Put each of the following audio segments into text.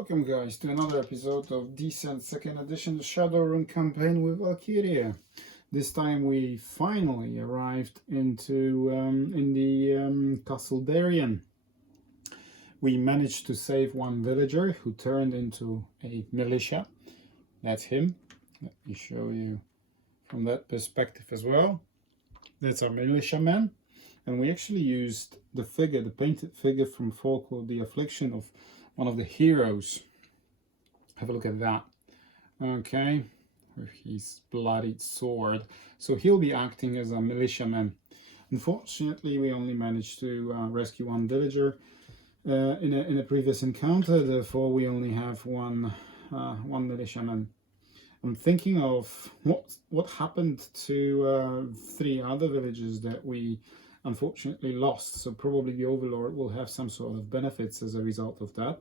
Welcome guys to another episode of Descent 2nd Edition, the Rune campaign with Valkyrie. This time we finally arrived into in the Castle Daerion. We managed to save one villager who turned into a militia. That's him. Let me show you from that perspective as well. That's our militiaman. And we actually used the figure, the painted figure from Folklore, the Affliction of one of the heroes. Have a look at that. Okay, with his bloodied sword. So he'll be acting as a militiaman. Unfortunately, we only managed to rescue one villager in a previous encounter. Therefore, we only have one militiaman. I'm thinking of what happened to 3 other villages that we unfortunately lost. So probably the Overlord will have some sort of benefits as a result of that.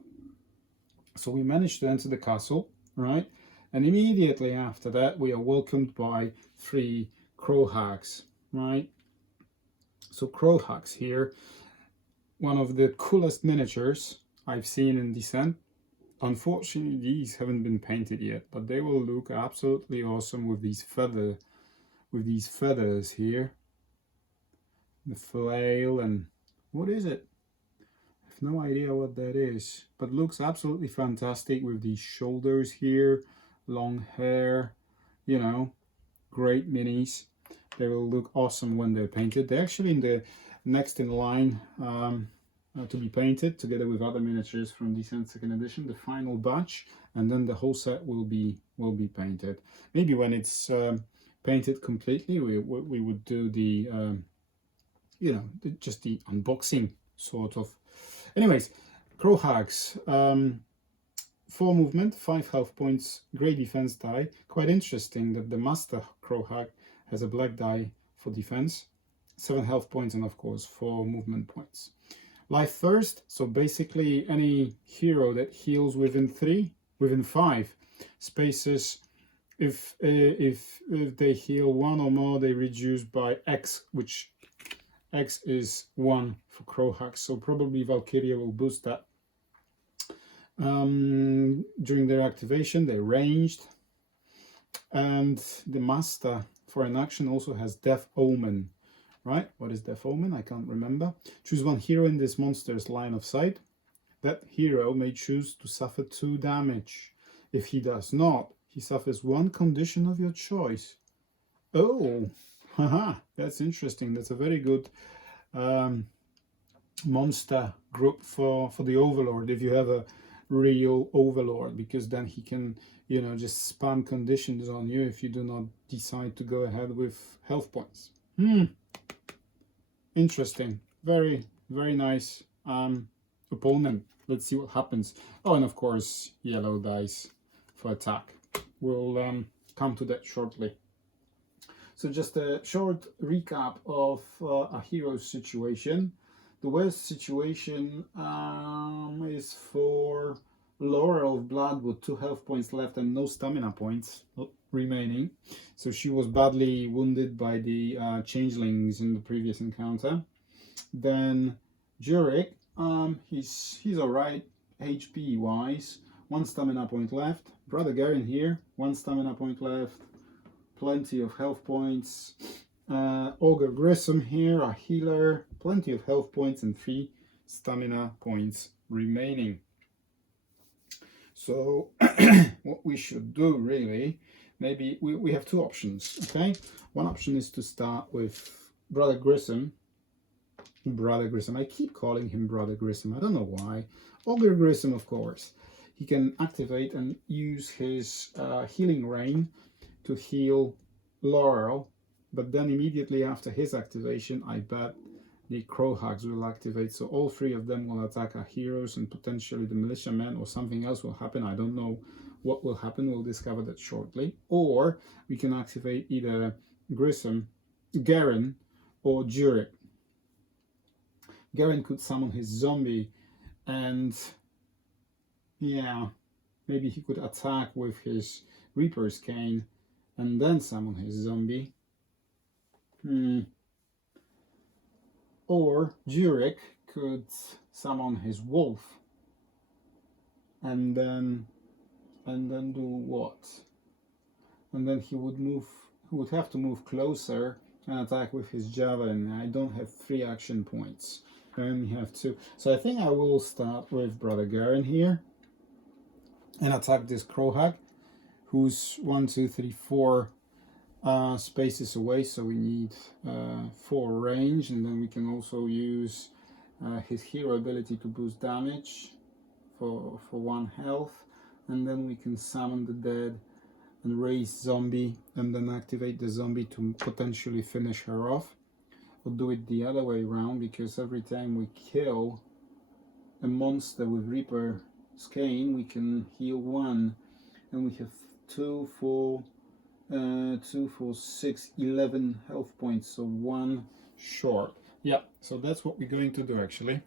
So we managed to enter the castle, right? And immediately after that, we are welcomed by 3 crowhags, right? So crowhags here, one of the coolest miniatures I've seen in Descent. Unfortunately, these haven't been painted yet, but they will look absolutely awesome with these feathers here. The flail and what is it? I have no idea what that is, but looks absolutely fantastic with these shoulders here, long hair, you know, great minis. They will look awesome when they're painted. They're actually in the next in line to be painted together with other miniatures from Descent 2nd Edition, the final batch, and then the whole set will be painted. Maybe when it's painted completely, we would do the you know, just the unboxing sort of. Anyways, crowhags, 4 movement, 5 health points, grey defense die. Quite interesting that the master crowhag has a black die for defense, 7 health points, and of course 4 movement points. Life first, so basically any hero that heals within 5 spaces, if they heal 1 or more, they reduce by X, which X is 1 for crowhags, so probably Valkyrie will boost that. During their activation, they're ranged, and the master for an action also has Death Omen. Right? What is Death Omen? I can't remember. Choose 1 hero in this monster's line of sight. That hero may choose to suffer 2 damage. If he does not, he suffers 1 condition of your choice. Oh, haha, that's interesting. That's a very good monster group for the Overlord, if you have a real Overlord, because then he can, you know, just spam conditions on you if you do not decide to go ahead with health points. Interesting. Very, very nice opponent. Let's see what happens. Oh, and of course, yellow dice for attack. We'll come to that shortly. So just a short recap of a hero's situation. The worst situation is for Laurel of Bloodwood, 2 health points left and no stamina points remaining. So she was badly wounded by the changelings in the previous encounter. Then Jurek, he's alright HP wise, 1 stamina point left. Brother Garen here, 1 stamina point left, plenty of health points. Ogre Grissom here, a healer, plenty of health points and 3 stamina points remaining. So what we should do really, maybe we have 2 options, okay? One option is to start with Brother Grissom. I keep calling him Brother Grissom, I don't know why. Ogre Grissom, of course. He can activate and use his healing rain to heal Laurel, but then immediately after his activation, I bet the crowhags will activate, so all 3 of them will attack our heroes, and potentially the militiamen or something else will happen. I don't know what will happen, we'll discover that shortly. Or we can activate either Garen or Jurek. Garen could summon his zombie, and yeah, maybe he could attack with his Reaper's Cane and then summon his zombie. Or Jurek could summon his wolf and then do what? And then he would have to move closer and attack with his javelin. I don't have 3 action points. I only have 2. So I think I will start with Brother Garen here and attack this Crowhag, who's 1, 2, 3, 4 spaces away. So we need 4 range, and then we can also use his hero ability to boost damage for 1 health, and then we can summon the dead and raise zombie and then activate the zombie to potentially finish her off. We'll do it the other way around, because every time we kill a monster with Reaper's Cane, we can heal 1, and we have 2, 4, 6, 11 health points, so 1 short. Yeah, so that's what we're going to do actually.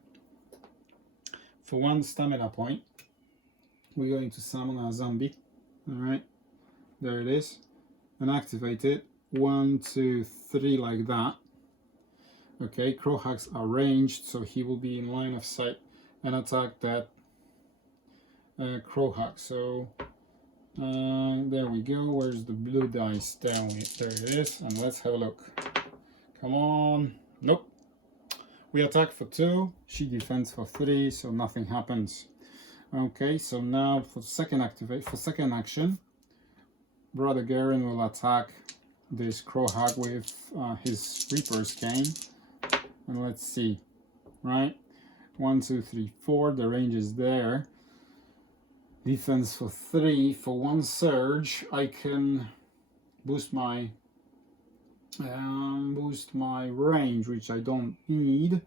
For 1 stamina point, we're going to summon our zombie. Alright, there it is, and activate it. 1, 2, 3, like that. Okay, Crowhags are ranged, so he will be in line of sight and attack that Crowhag. So there we go. Where's the blue dice? There it is, and let's have a look. Come on. Nope. We attack for 2, she defends for 3, so nothing happens. Okay, so now for second action, Brother Garen will attack this Crowhag with his Reaper's Cane. And let's see, right? 1, 2, 3, 4. The range is there. Defense for 3. For 1 surge, I can boost my range, which I don't need.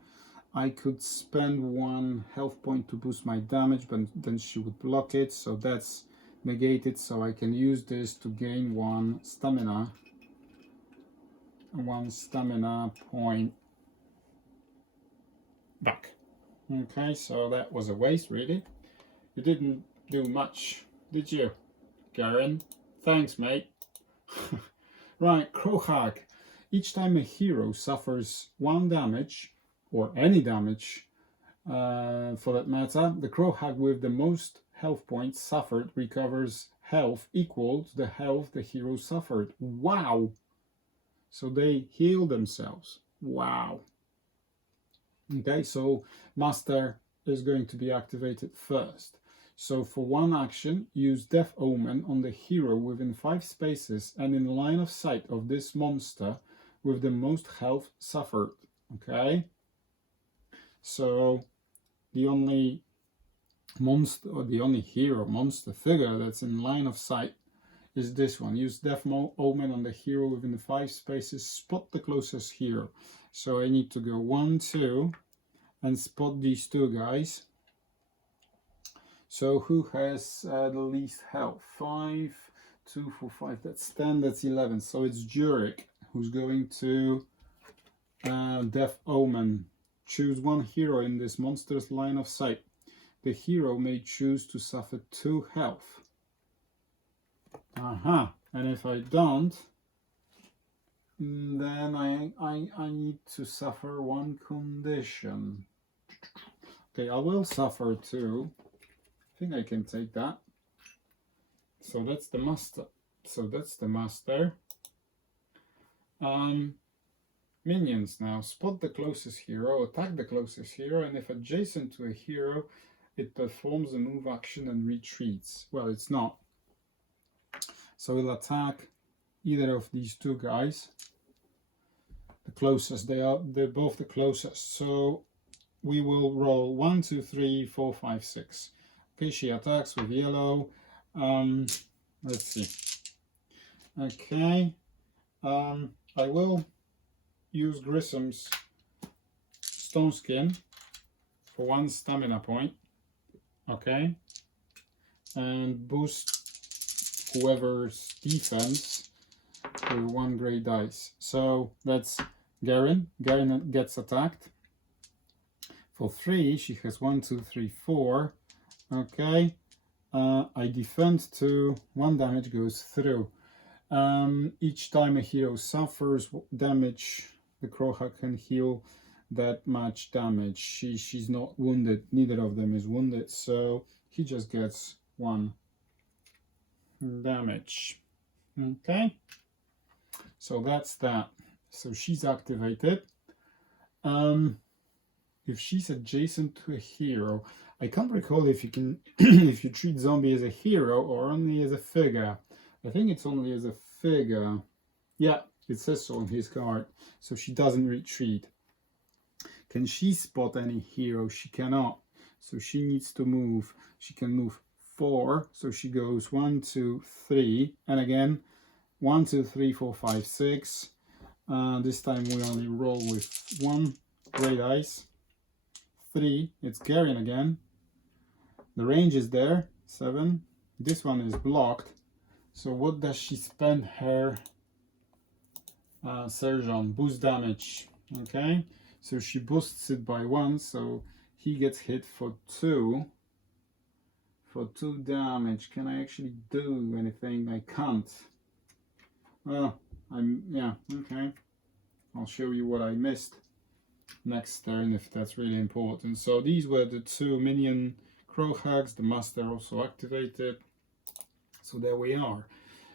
I could spend 1 health point to boost my damage, but then she would block it, so that's negated. So I can use this to gain 1 stamina point back. Okay, so that was a waste, really. You didn't do much, did you, Garen? Thanks, mate. Right, Crowhag. Each time a hero suffers 1 damage, or any damage for that matter, the Crowhag with the most health points suffered recovers health equal to the health the hero suffered. Wow! So they heal themselves. Wow. Okay, so Master is going to be activated first. So for 1 action, use Death Omen on the hero within 5 spaces and in line of sight of this monster with the most health suffered. Okay, so the only monster, or the only hero monster figure that's in line of sight is this one. Use Death Omen on the hero within the 5 spaces. Spot the closest hero. So I need to go 1, 2 and spot these 2 guys. So who has the least health? 5, 2, 4, 5. That's 10, that's 11. So it's Jurek who's going to Death Omen. Choose 1 hero in this monster's line of sight. The hero may choose to suffer 2 health. And if I don't, then I need to suffer 1 condition. Okay, I will suffer 2. I think I can take that. So that's the master. Minions now. Spot the closest hero, attack the closest hero, and if adjacent to a hero, it performs a move action and retreats. Well, it's not. So we'll attack either of these 2 guys. The closest, they're both the closest. So we will roll 1, 2, 3, 4, 5, 6. Okay, she attacks with yellow. Let's see. Okay, I will use Grissom's Stone Skin for 1 stamina point. Okay, and boost whoever's defense with 1 grey dice. So that's Garen. Garen gets attacked. For 3, she has 1, 2, 3, 4. Okay, I defend 2. 1 damage goes through. Each time a hero suffers damage, the Crowhag can heal that much damage. She's not wounded, neither of them is wounded, so he just gets 1 damage. Okay, so that's that. So she's activated. If she's adjacent to a hero, I can't recall if you can if you treat zombie as a hero or only as a figure. I think it's only as a figure. Yeah, it says so on his card. So she doesn't retreat. Can she spot any hero? She cannot. So she needs to move. She can move 4. So she goes 1, 2, 3. And again, 1, 2, 3, 4, 5, 6. This time we only roll with 1 gray dice. 3. It's Daerion again. The range is there. 7. This one is blocked. So what does she spend her surge on? Boost damage. Okay. So she boosts it by 1, so he gets hit for 2. For 2 damage. Can I actually do anything? I can't. Well, yeah, okay. I'll show you what I missed next turn if that's really important. So these were the 2 minion crow hags. The master also activated. So there we are.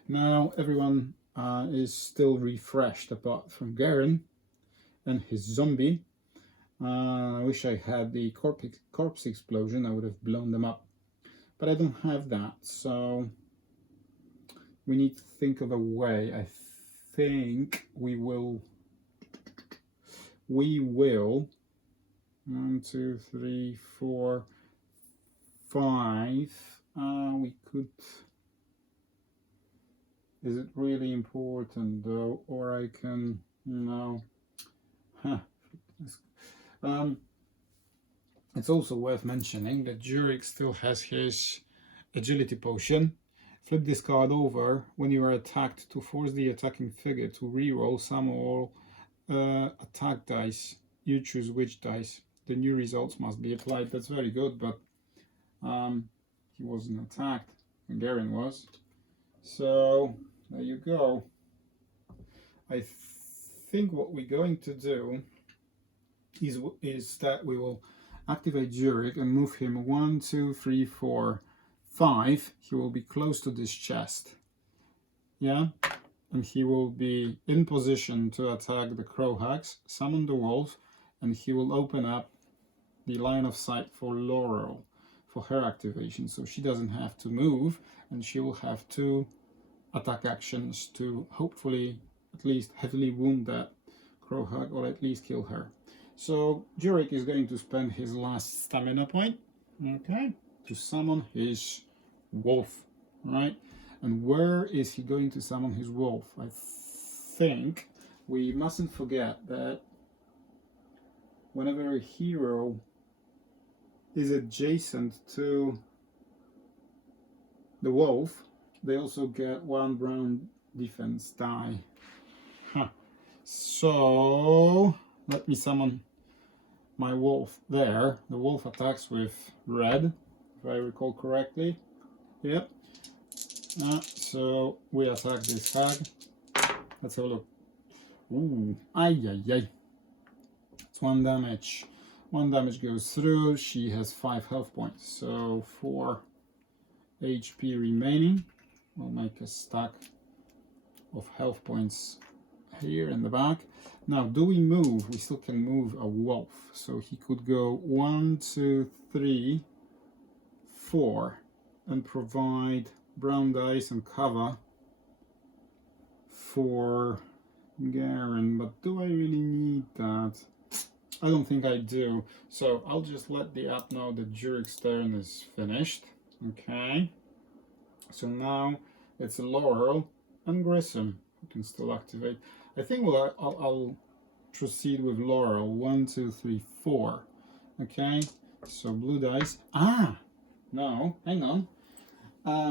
Now everyone is still refreshed apart from Garen and his zombie. I wish I had the corpse explosion. I would have blown them up, but I don't have that, so we need to think of a way. I think we will 1, 2, 3, 4, 5. We could. Is it really important though, or I can no? It's also worth mentioning that Jurek still has his agility potion. Flip this card over when you are attacked to force the attacking figure to reroll some or all attack dice. You choose which dice. The new results must be applied. That's very good, but he wasn't attacked. Garen was. So there you go. I think what we're going to do is that we will activate Jurek and move him 1, 2, 3, 4, 5. He will be close to this chest. Yeah? And he will be in position to attack the crow hags, summon the wolf, and he will open up the line of sight for Laurel for her activation. So she doesn't have to move, and she will have 2 attack actions to hopefully at least heavily wound that crow hag or at least kill her. So Jurek is going to spend his last stamina point, okay, to summon his wolf, right? And where is he going to summon his wolf? I think we mustn't forget that whenever a hero is adjacent to the wolf, they also get 1 brown defense die. Huh. So let me summon my wolf there. The wolf attacks with red, if I recall correctly. Yep. So we attack this hag. Let's have a look. Ooh, ay. It's 1 damage. 1 damage goes through. She has 5 health points, so 4 HP remaining. We'll make a stack of health points here in the back. Now, do we move? We still can move a wolf, so he could go 1, 2, 3, 4 and provide brown dice and cover for Garen, but do I really need that? I don't think I do. So I'll just let the app know that Jurek's turn is finished. Okay. So now it's Laurel and Grissom who can still activate. I think I'll proceed with Laurel. 1, 2, 3, 4. Okay. So blue dice. No, hang on.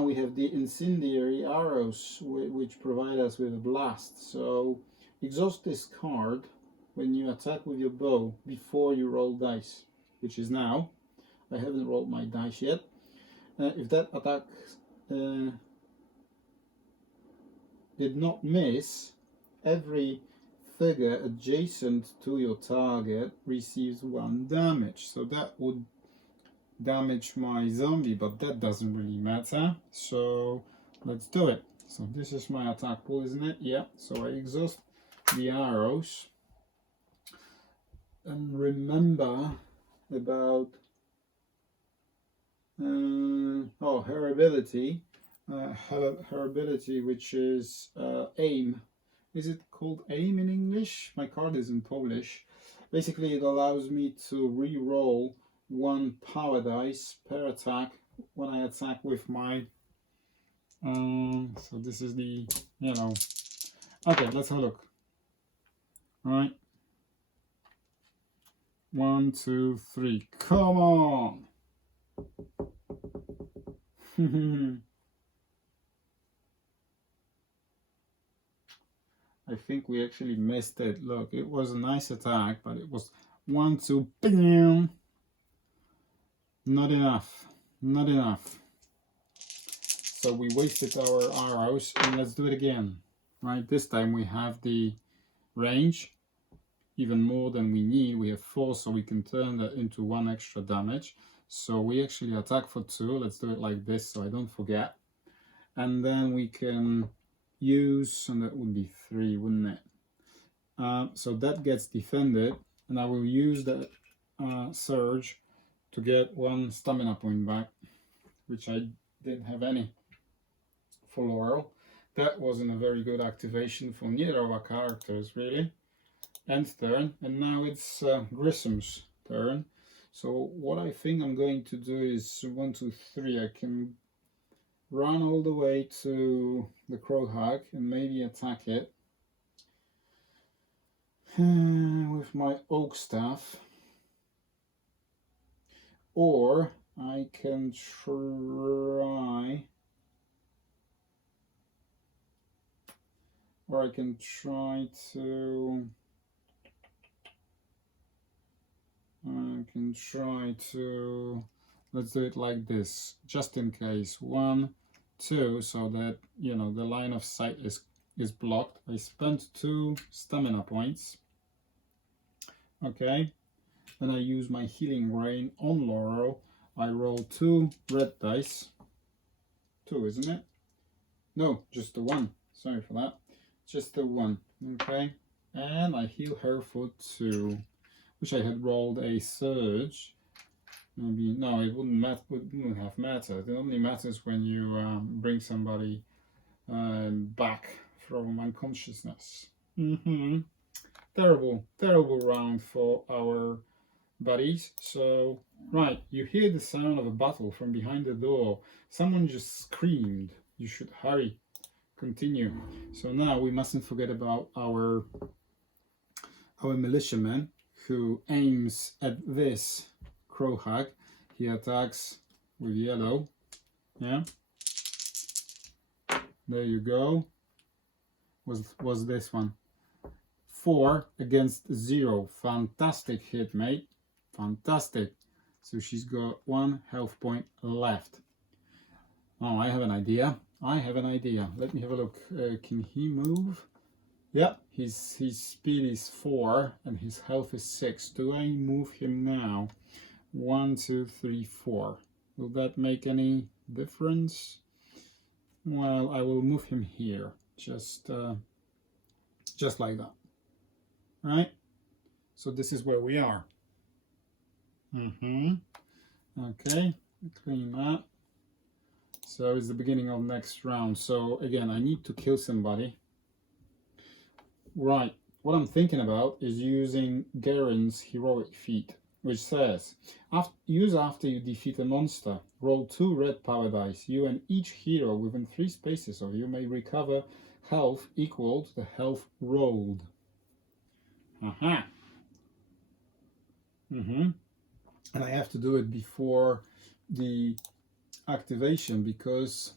We have the incendiary arrows, which provide us with a blast. So exhaust this card when you attack with your bow before you roll dice, which is now. I haven't rolled my dice yet. If that attack did not miss, every figure adjacent to your target receives 1 damage. So that would damage my zombie, but that doesn't really matter. So let's do it. So this is my attack pool, isn't it? Yeah. So I exhaust the arrows. And remember about her ability. Her ability, which is aim. Is it called aim in English? My card is in Polish. Basically, it allows me to re-roll 1 power dice per attack when I attack with my. So this is the, you know. Okay, let's have a look. All right. 1, 2, 3. Come on. I think we actually missed it. Look, it was a nice attack, but it was 1, 2, bam. Not enough. Not enough. So we wasted our arrows, and let's do it again. Right, this time we have the range, even more than we need. We have 4, so we can turn that into 1 extra damage. So we actually attack for 2. Let's do it like this so I don't forget. And then we can use, and that would be 3, wouldn't it? So that gets defended, and I will use the surge to get 1 stamina point back, which I didn't have any for Laurel. That wasn't a very good activation for neither of our characters, really. End turn, and now it's Grissom's turn. So what I think I'm going to do is 1, 2, 3. I can run all the way to the Crowhag and maybe attack it with my oak staff, or I can try to let's do it like this, just in case. 1, 2, so that, you know, the line of sight is blocked. I spent 2 stamina points. Okay, then I use my healing rain on Laurel. I roll 2 red dice. 2, isn't it? No, just the 1. Sorry for that. Just the 1. Okay, and I heal her for 2, which I had rolled a surge. Maybe no, it wouldn't have mattered. It only matters when you bring somebody back from unconsciousness. Terrible round for our buddies. So right, you hear the sound of a battle from behind the door. Someone just screamed. You should hurry. Continue. So now we mustn't forget about our militiaman, who aims at this Crowhag. He attacks with yellow. Yeah. There you go. Was this one. 4 against 0. Fantastic hit, mate. Fantastic. So she's got 1 health point left. Oh, I have an idea. Let me have a look. Can he move? Yeah, his speed is 4 and his health is 6. Do I move him now? 1, 2, 3, 4. Will that make any difference? Well, I will move him here, just like that. Right? So this is where we are. Okay, clean that. So it's the beginning of next round. So again, I need to kill somebody. Right, what I'm thinking about is using Garen's heroic feat, which says, use after you defeat a monster. Roll 2 red power dice. You and each hero within 3 spaces of you may recover health equal to the health rolled. Aha. And I have to do it before the activation because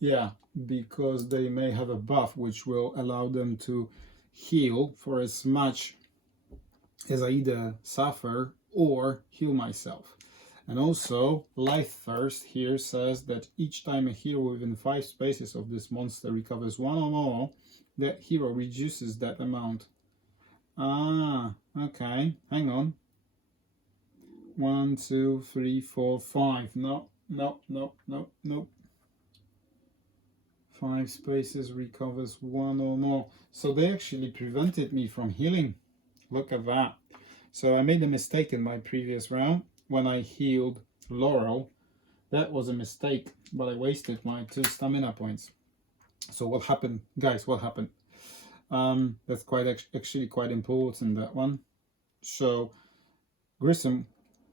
they may have a buff which will allow them to heal for as much as I either suffer or heal myself. And also, Life Thirst here says that each time a hero within 5 spaces of this monster recovers 1 or more that hero reduces that amount. Ah, okay, hang on. 1, 2, 3, 4, 5. No, no, no, no, no. 5 spaces recovers 1 or more. So they actually prevented me from healing. Look at that. So I made a mistake in my previous round when I healed Laurel. That was a mistake, but I wasted my 2 stamina points. So what happened, guys? What happened? That's actually quite important, that one. So Grissom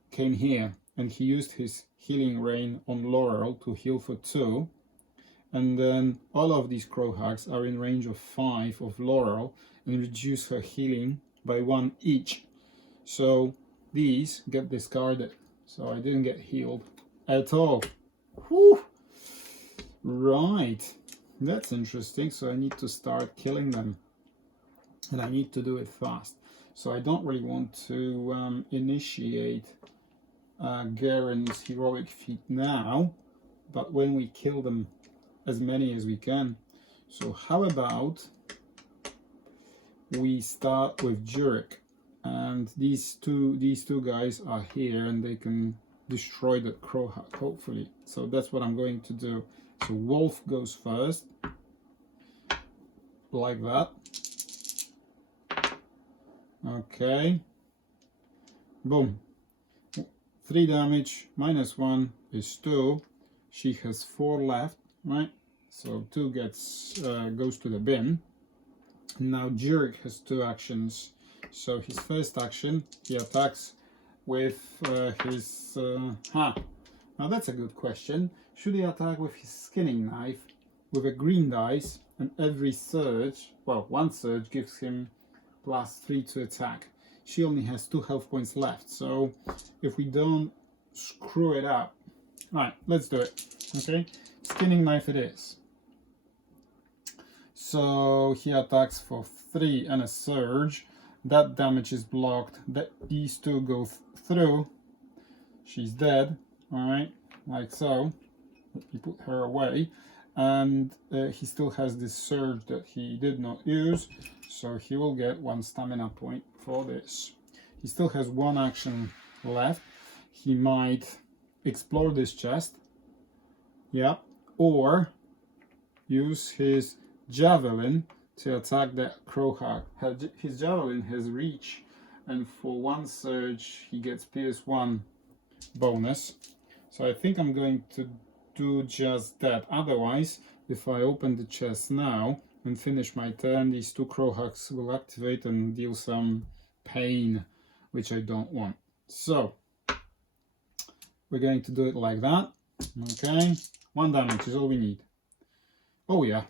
came here and he used his healing rain on Laurel to heal for 2. And then all of these Crowhacks are in range of 5 of Laurel and reduce her healing by 1 each. So these get discarded. So I didn't get healed at all. Whew. Right. That's interesting. So I need to start killing them. And I need to do it fast. So I don't really want to initiate Garen's heroic feat now. But when we kill them, as many as we can. So how about we start with Jurek, and these two guys are here and they can destroy that Crowhack, hopefully. So that's what I'm going to do. So Wolf goes first, like that. Okay, boom. 3 damage, -1 is 2. She has 4 left, right? So 2 goes to the bin. Now Jurek has 2 actions. So his first action, he attacks with his... Now that's a good question. Should he attack with his skinning knife with a green dice, and every surge, well, 1 surge gives him +3 to attack. She only has 2 health points left, so if we don't screw it up... Right, let's do it. Okay, skinning knife it is. So he attacks for 3 and a surge. That damage is blocked. These 2 go through. She's dead. Alright, like so. Let me put her away. And he still has this surge that he did not use. So he will get 1 stamina point for this. He still has 1 action left. He might explore this chest. Yeah. Or use his javelin to attack that Crowhack. His javelin has reach, and for 1 surge he gets PS1 bonus. So I think I'm going to do just that. Otherwise, if I open the chest now and finish my turn, these 2 Crowhacks will activate and deal some pain, which I don't want. So we're going to do it like that. Okay, 1 damage is all we need. Oh yeah.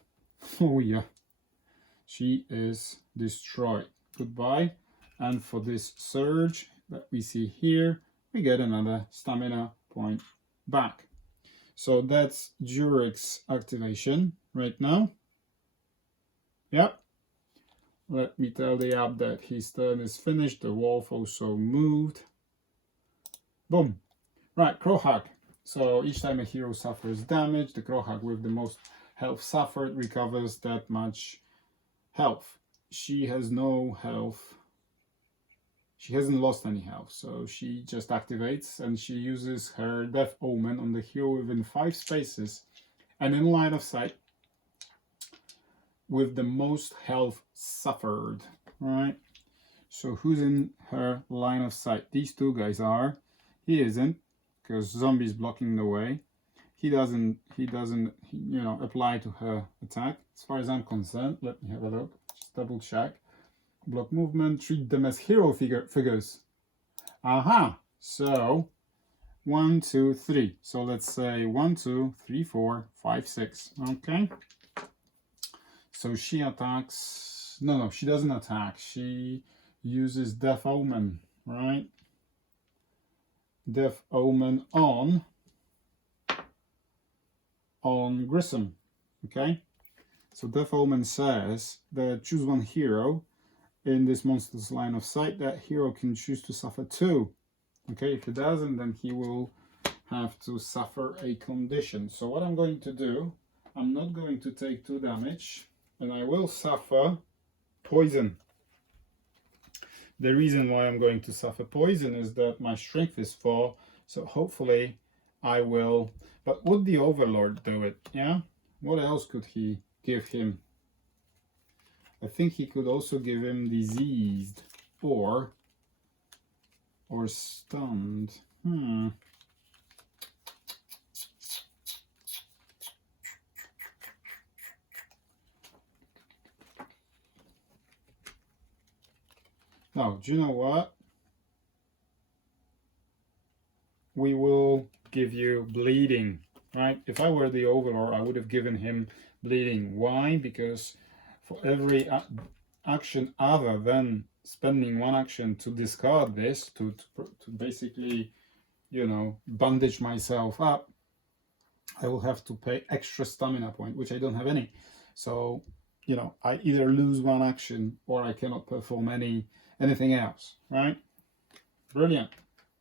Oh yeah, she is destroyed. Goodbye. And for this surge that we see here, we get another stamina point back. So that's Jurek's activation right now. Yep. Let me tell the app that his turn is finished. The wolf also moved. Boom. Right, Crowhack. So each time a hero suffers damage, the Crowhack with the most health suffered recovers that much health. She has no health. She hasn't lost any health, so she just activates and she uses her Death Omen on the hero within 5 spaces and in line of sight with the most health suffered. Right? So who's in her line of sight? These 2 guys are. He isn't, because zombie's blocking the way. He doesn't, you know, apply to her attack. As far as I'm concerned, let me have a look. Just double check. Block movement, treat them as hero figures. Aha! So 1, 2, 3. So let's say 1, 2, 3, 4, 5, 6. Okay. So she attacks. No, she doesn't attack. She uses Death Omen, right? Death Omen on Grissom. Okay. So Death Omen says that choose 1 hero in this monster's line of sight. That hero can choose to suffer 2. Okay, if he doesn't, then he will have to suffer a condition. So what I'm going to do, I'm not going to take 2 damage. and I will suffer poison. The reason why I'm going to suffer poison is that my strength is 4, so hopefully I will. But would the Overlord do it? Yeah? What else could he give him? I think he could also give him diseased or stunned. Now, do you know what? We will give you bleeding, right? If I were the Overlord, I would have given him bleeding. Why? Because for every action other than spending one action to discard this, to basically, you know, bandage myself up, I will have to pay extra stamina point, which I don't have any. So, you know, I either lose one action or I cannot perform anything else, right? Brilliant.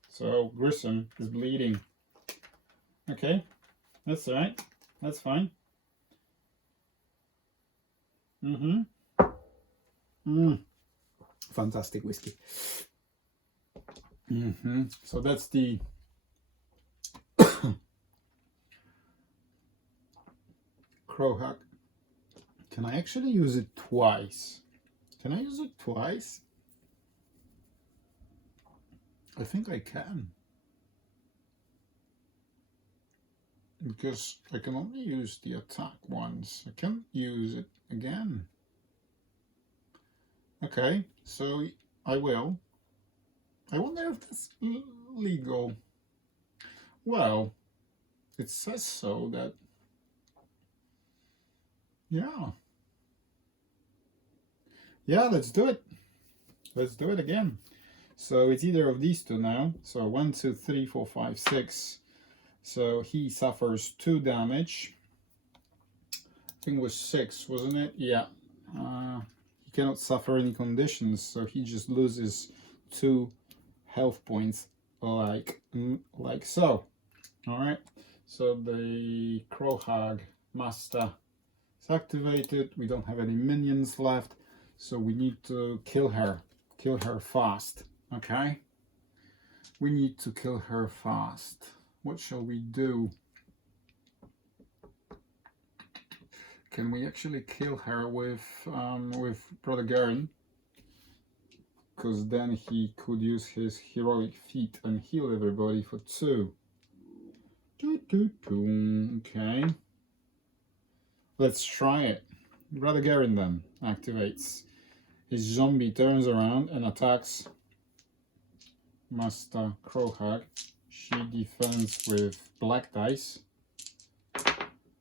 So Grissom is bleeding. Okay, that's all right. That's fine. Fantastic whiskey. So that's the Crowhack. Can I actually use it twice? Can I use it twice? I think I can. Because I can only use the attack once. I can't use it again. Okay, so I will. I wonder if that's legal. Well, it says so that, yeah. Yeah, let's do it. Let's do it again. So it's either of these two now. So 1, 2, 3, 4, 5, 6. So he suffers 2 damage. I think it was 6, wasn't it? Yeah. He cannot suffer any conditions, so he just loses 2 health points, like so. All right. So the Crowhag Master is activated. We don't have any minions left, so we need to kill her. Kill her fast. Okay. We need to kill her fast. What shall we do? Can we actually kill her with Brother Daerion? Because then he could use his heroic feat and heal everybody for 2. Okay. Let's try it. Brother Daerion then activates. His zombie turns around and attacks Master Crowhag. She defends with black dice.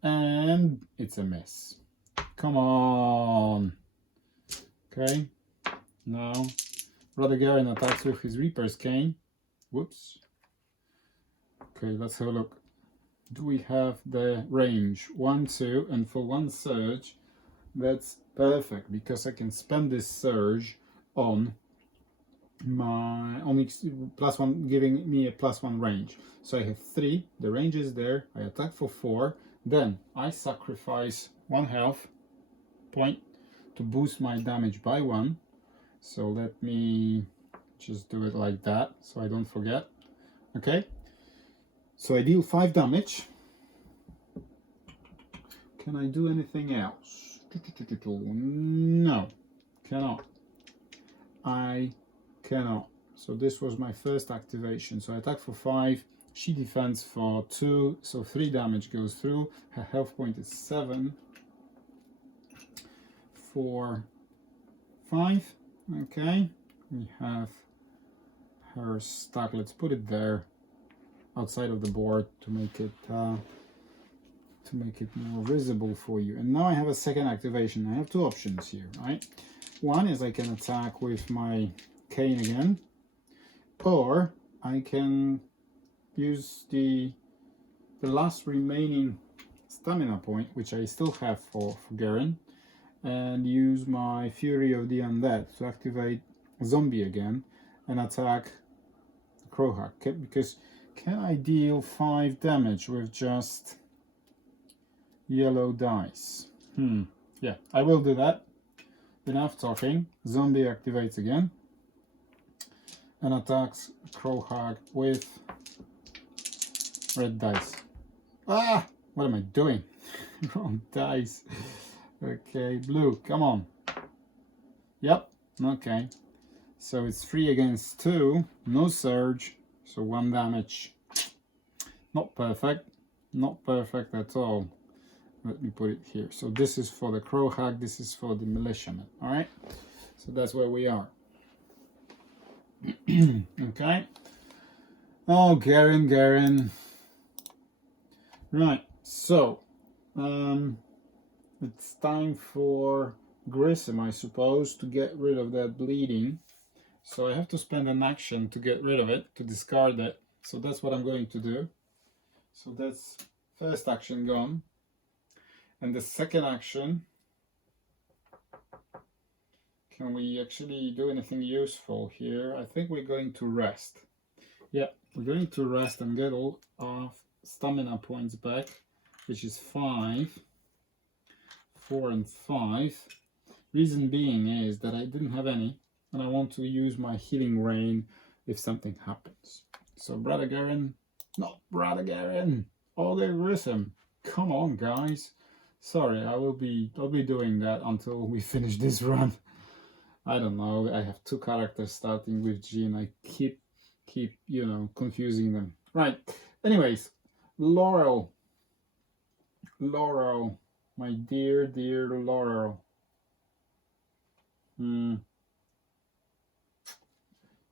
And it's a miss. Come on. Okay. Now, Brother Daerion attacks with his Reaper's Cane. Whoops. Okay, let's have a look. Do we have the range? 1, 2, and for 1 surge, that's perfect because I can spend this surge on my +1, giving me a +1 range. So I have 3. The range is there. I attack for 4. Then I sacrifice 1 health point to boost my damage by 1. So let me just do it like that so I don't forget. Okay. So I deal 5 damage. Can I do anything else? No, cannot. I cannot. So this was my first activation. So I attack for 5. She defends for 2. So 3 damage goes through. Her health point is 7. 4, 5. Okay. We have her stack. Let's put it there, outside of the board, to make it more visible for you. And now I have a second activation. I have 2 options here, right? One is I can attack with my cane again, or I can use the last remaining stamina point, which I still have for Daerion, and use my Fury of the Undead to activate Zombie again and attack Crowhack. Because can I deal 5 damage with just yellow dice? yeah, I will do that. Enough talking. Zombie activates again and attacks Crowhag with red dice. Ah! What am I doing? Wrong dice. Okay, blue, come on. Yep, okay. So it's 3 against 2, no surge, so 1 damage. Not perfect, not perfect at all. Let me put it here. So this is for the Crowhag, this is for the militiaman, alright? So that's where we are. Okay. Oh, Garen. Right, so it's time for Grissom, I suppose, to get rid of that bleeding. So I have to spend an action to get rid of it, to discard it. So that's what I'm going to do. So that's first action gone. And the second action, can we actually do anything useful here? I think we're going to rest. Yeah, we're going to rest and get all our stamina points back, which is 5, 4 and 5. Reason being is that I didn't have any, and I want to use my healing rain if something happens. So Brother Garen, not Brother Garen, Olga Grissom. Come on, guys. Sorry, I'll be doing that until we finish this run. I don't know. I have 2 characters starting with G, and I keep you know, confusing them. Right. Anyways, Laurel, my dear Laurel.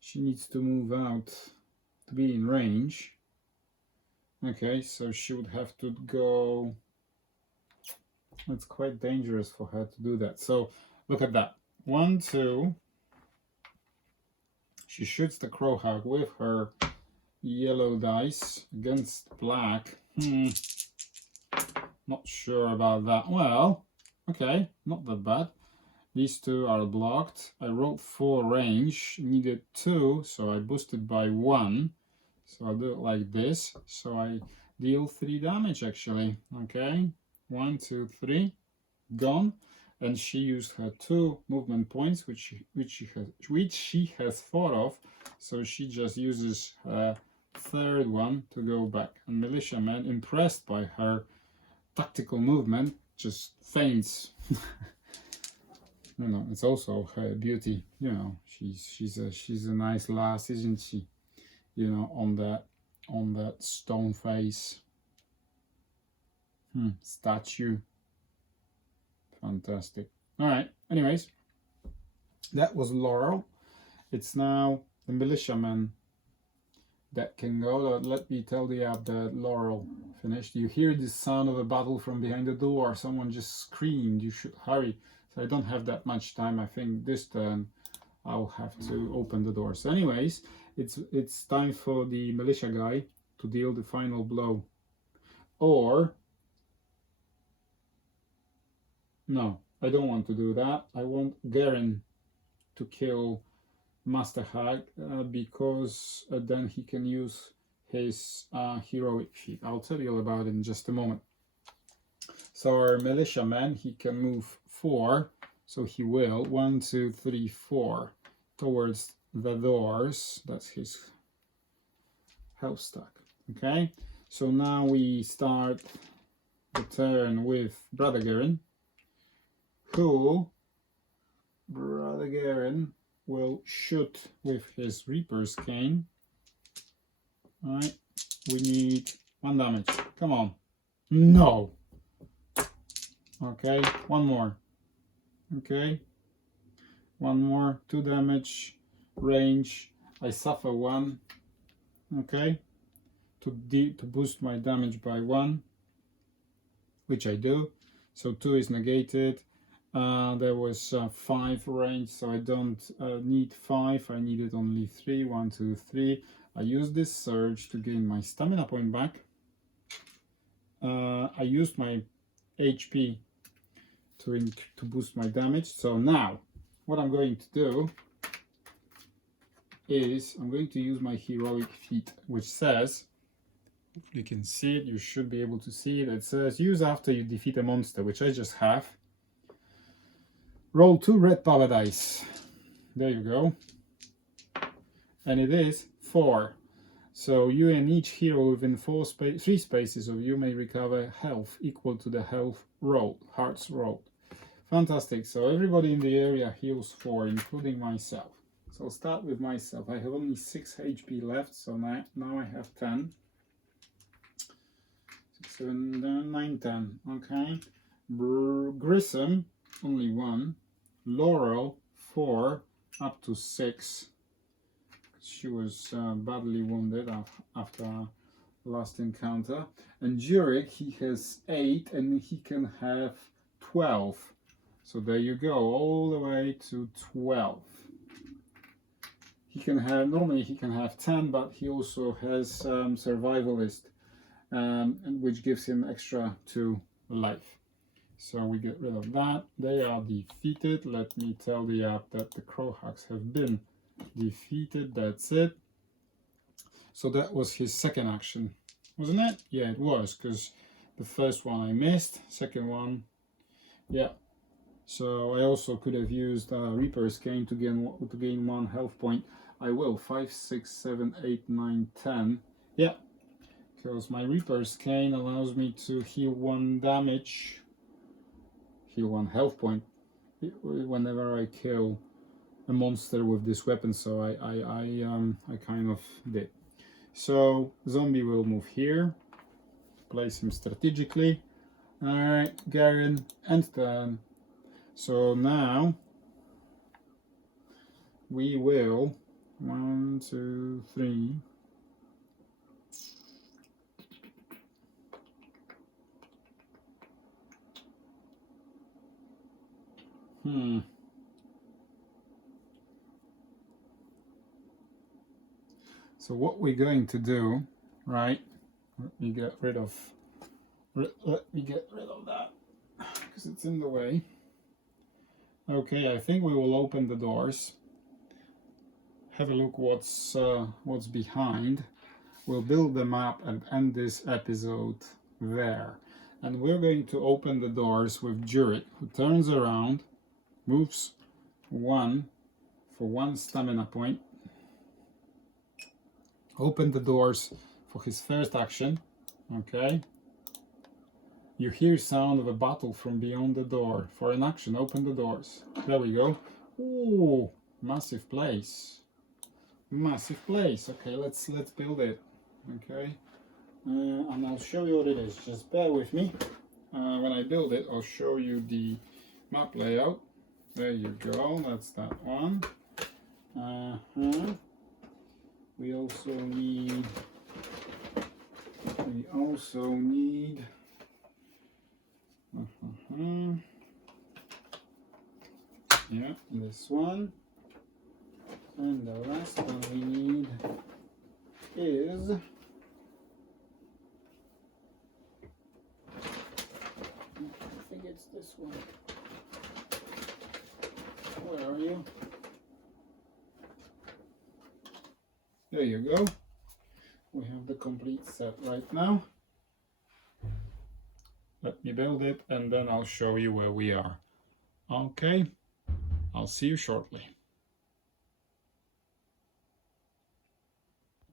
She needs to move out to be in range. Okay, so she would have to go. It's quite dangerous for her to do that. So look at that. 1, 2. She shoots the Crowhag with her yellow dice against black. Not sure about that. Well, okay, not that bad. These 2 are blocked. I rolled 4 range, needed 2, so I boosted by 1. So I'll do it like this. So I deal 3 damage actually. Okay, 1, 2, 3, gone. And she used her 2 movement points, which she has thought of. So she just uses her 3rd one to go back. And Militiaman, impressed by her tactical movement, just faints. You know, it's also her beauty. You know, she's a nice lass, isn't she? You know, on that stone face. Statue. Fantastic. All right. Anyways, that was Laurel. It's now the militiaman that can go. Let me tell you that Laurel finished. You hear the sound of a battle from behind the door. Someone just screamed. You should hurry. So I don't have that much time. I think this turn I'll have to open the door. So anyways, it's time for the militia guy to deal the final blow. Or no, I don't want to do that. I want Garen to kill Master Hag because then he can use his heroic feat. I'll tell you all about it in just a moment. So our militiaman, he can move 4, so he will 1, 2, 3, 4 towards the doors. That's his health stack. Okay, so now we start the turn with Brother Garen, who Brother Garen will shoot with his Reaper's Cane. All right, we need 1 damage. Come on. No. Okay, 1 more. Okay, 1 more. 2 damage. Range. I suffer 1. Okay, to boost my damage by 1, which I do. So 2 is negated. There was 5 range, so I don't need 5. I needed only 3. 1, 2, 3. I used this surge to gain my stamina point back. I used my HP to boost my damage. So now what I'm going to do is I'm going to use my heroic feat, which says, if you can see it, you should be able to see it. It says use after you defeat a monster, which I just have. Roll 2 red power dice. There you go. And it is 4. So you and each hero within 3 spaces of you may recover health equal to the health rolled, hearts rolled. Fantastic. So everybody in the area heals 4, including myself. So I'll start with myself. I have only 6 HP left, so now I have 10. 6, 7, 9, 10. Okay. Grissom, only 1. Laurel, 4, up to 6. She was badly wounded after last encounter. And Jurek, he has 8 and he can have 12. So there you go, all the way to 12. He can have, normally he can have 10, but he also has survivalist, which gives him extra 2 life. So we get rid of that. They are defeated. Let me tell the app that the Crowhawks have been defeated. That's it. So that was his second action, wasn't it? Yeah, it was, because the first one I missed, second one, yeah. So I also could have used Reaper's Cane to gain 1 health point. I will. 5, 6, 7, 8, 9, 10. Yeah, because my Reaper's Cane allows me to heal 1 damage, heal 1 health point whenever I kill a monster with this weapon. So I kind of did. So zombie will move here, place him strategically. All right, Garen, and turn. So now we will 1, 2, 3. So what we're going to do, right? Let me get rid of that because it's in the way. Okay, I think we will open the doors. Have a look what's behind. We'll build the map and end this episode there. And we're going to open the doors with Jurek, who turns around, moves 1 for 1 stamina point. Open the doors for his first action. Okay. You hear sound of a battle from beyond the door. For an action, open the doors. There we go. Ooh, massive place. Massive place. Okay, let's build it. Okay. And I'll show you what it is. Just bear with me. When I build it, I'll show you the map layout. There you go. That's that one. We also need yeah, this one, and the last one we need is I think it's this one. Where are you? There you go. We have the complete set right now. Let me build it and then I'll show you where we are. Okay, I'll see you shortly.